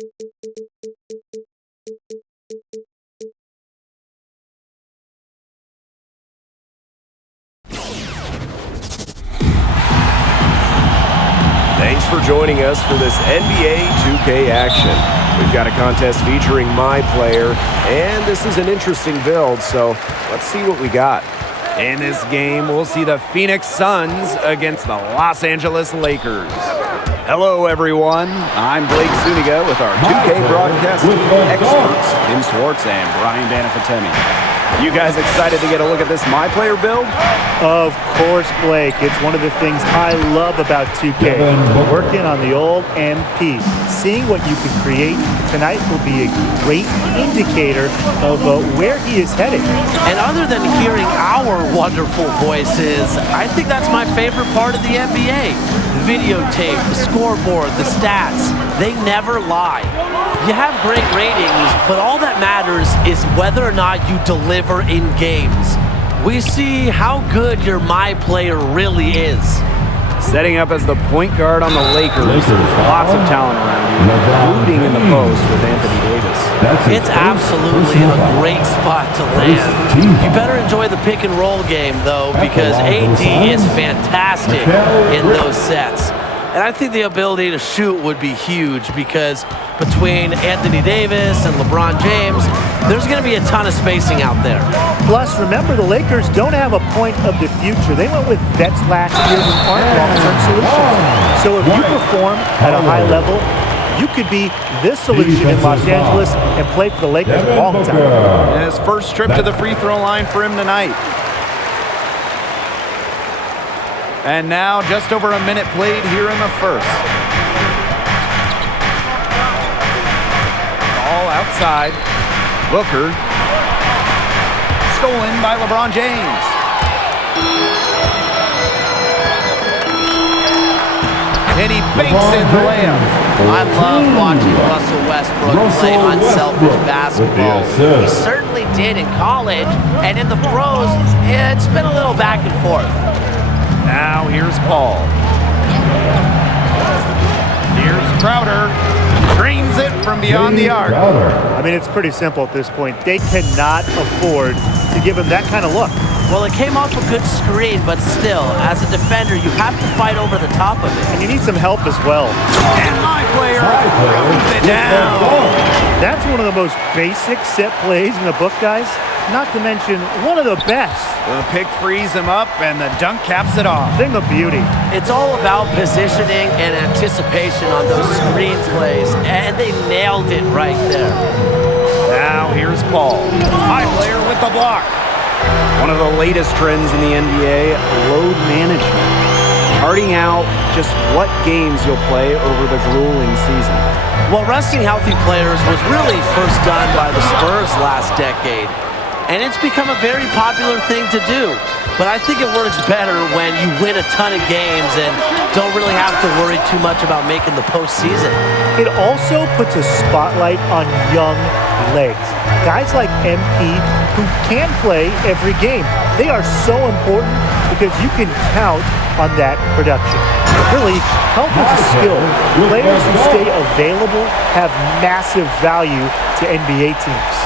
Thanks for joining us for this NBA 2K action. We've got a contest featuring my player, and this is an interesting build, so let's see what we got. In this game, we'll see the Phoenix Suns against the Los Angeles Lakers. Hello, everyone. I'm Blake Zuniga with our 2K broadcast experts, Tim Swartz and Brian Banafitemi. You guys excited to get a look at this My Player build? Of course, Blake. It's one of the things I love about 2K. Working on the old MP. Seeing what you can create tonight will be a great indicator of where he is headed. And other than hearing our wonderful voices, I think that's my favorite part of the NBA. The videotape, the scoreboard, the stats, they never lie. You have great ratings, but all that matters is whether or not you deliver in games. We see how good your My Player really is. Setting up as the point guard on the Lakers. Lots of talent around you, including in the post with Anthony Davis. It's absolutely a great spot to land. You better enjoy the pick and roll game, though, because AD is fantastic in those sets. And I think the ability to shoot would be huge because between Anthony Davis and LeBron James, there's going to be a ton of spacing out there. Plus, remember, the Lakers don't have a point of the future. They went with vets last year who aren't long-term solutions. So if you perform at a high level, you could be this solution in Los Angeles and play for the Lakers a long time. And his first trip to the free throw line for him tonight. And now just over a minute played here in the first. All outside. Booker. Stolen by LeBron James. And he banks in the layup. I love watching Russell Westbrook play unselfish basketball. He certainly did in college, and in the pros, it's been a little back and forth. Now here's Paul. Here's Crowder. Drains it from beyond the arc. I mean, it's pretty simple at this point. They cannot afford to give him that kind of look. Well, it came off a good screen, but still, as a defender, you have to fight over the top of it. And you need some help as well. And my player throws it down. That's one of the most basic set plays in the book, guys. Not to mention, one of the best. The pick frees him up, and the dunk caps it off. Thing of beauty. It's all about positioning and anticipation on those screen plays, and they nailed it right there. Now here's Paul. My player with the block. One of the latest trends in the NBA, load management. Charting out just what games you'll play over the grueling season. Well, resting healthy players was really first done by the Spurs last decade. And it's become a very popular thing to do. But I think it works better when you win a ton of games and don't really have to worry too much about making the postseason. It also puts a spotlight on young legs. Guys like MP who can play every game. They are so important because you can count on that production. Really, health is a skill. Players who stay available have massive value to NBA teams.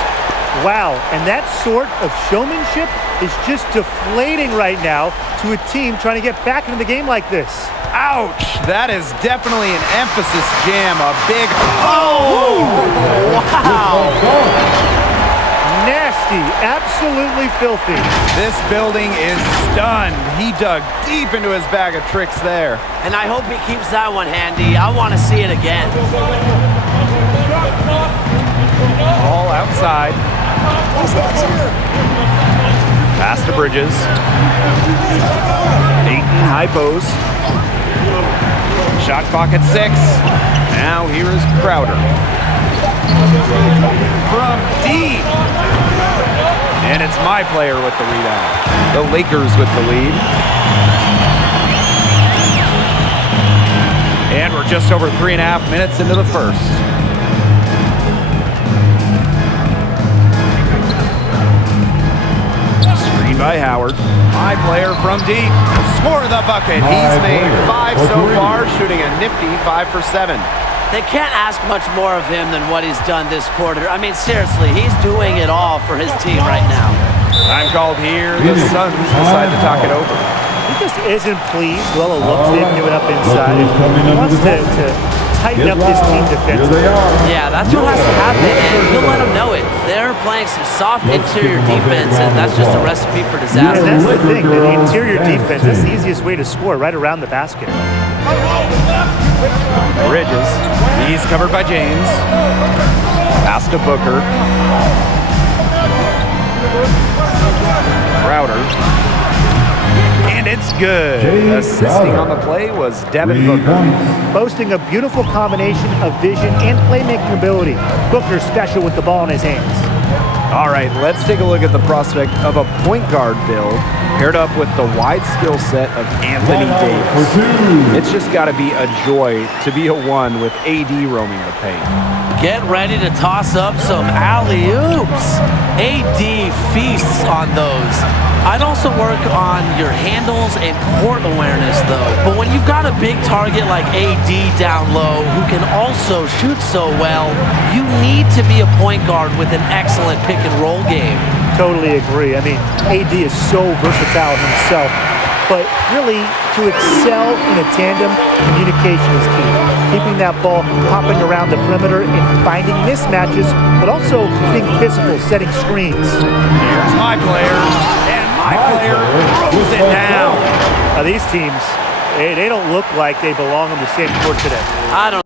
Wow, and that sort of showmanship is just deflating right now to a team trying to get back into the game like this. Ouch! That is definitely an emphasis jam. A big... Oh! Wow! Nasty, absolutely filthy. This building is stunned. He dug deep into his bag of tricks there. And I hope he keeps that one handy. I want to see it again. All outside. Pass to Bridges. Ayton, high post. Shot clock at 6. Now here is Crowder. From deep. And it's my player with the rebound. The Lakers with the lead. And we're just over 3.5 minutes into the first. Screen by Howard. My player from deep. Score the bucket. He's made 5 so far, shooting a nifty 5 for 7. They can't ask much more of him than what he's done this quarter. I mean, seriously, he's doing it all for his team right now. Time called here. The Suns decide to talk it over. He just isn't pleased with all the looks they've given up inside. He wants to tighten up his team defensively. Yeah, that's what has to happen, and he'll let them know it. They're playing some soft interior defense, and that's just a recipe for disaster. And that's the thing, the interior defense, that's the easiest way to score, right around the basket. Bridges. He's covered by James. Pass to Booker. Crowder. And it's good. Assisting on the play was Devin Booker. Boasting a beautiful combination of vision and playmaking ability. Booker's special with the ball in his hands. All right, let's take a look at the prospect of a point guard build paired up with the wide skill set of Anthony Davis. It's just got to be a joy to be a one with AD roaming the paint. Get ready to toss up some alley-oops. AD feasts on those. I'd also work on your handles and court awareness, though. But when you've got a big target like AD down low who can also shoot so well, you need to be a point guard with an excellent pick-and-roll game. Totally agree. I mean, AD is so versatile himself. But really, to excel in a tandem, communication is key. Keeping that ball hopping around the perimeter and finding mismatches, but also being physical, setting screens. Here's my player, and my player throws it down. Now, these teams, they don't look like they belong on the same court today. I don't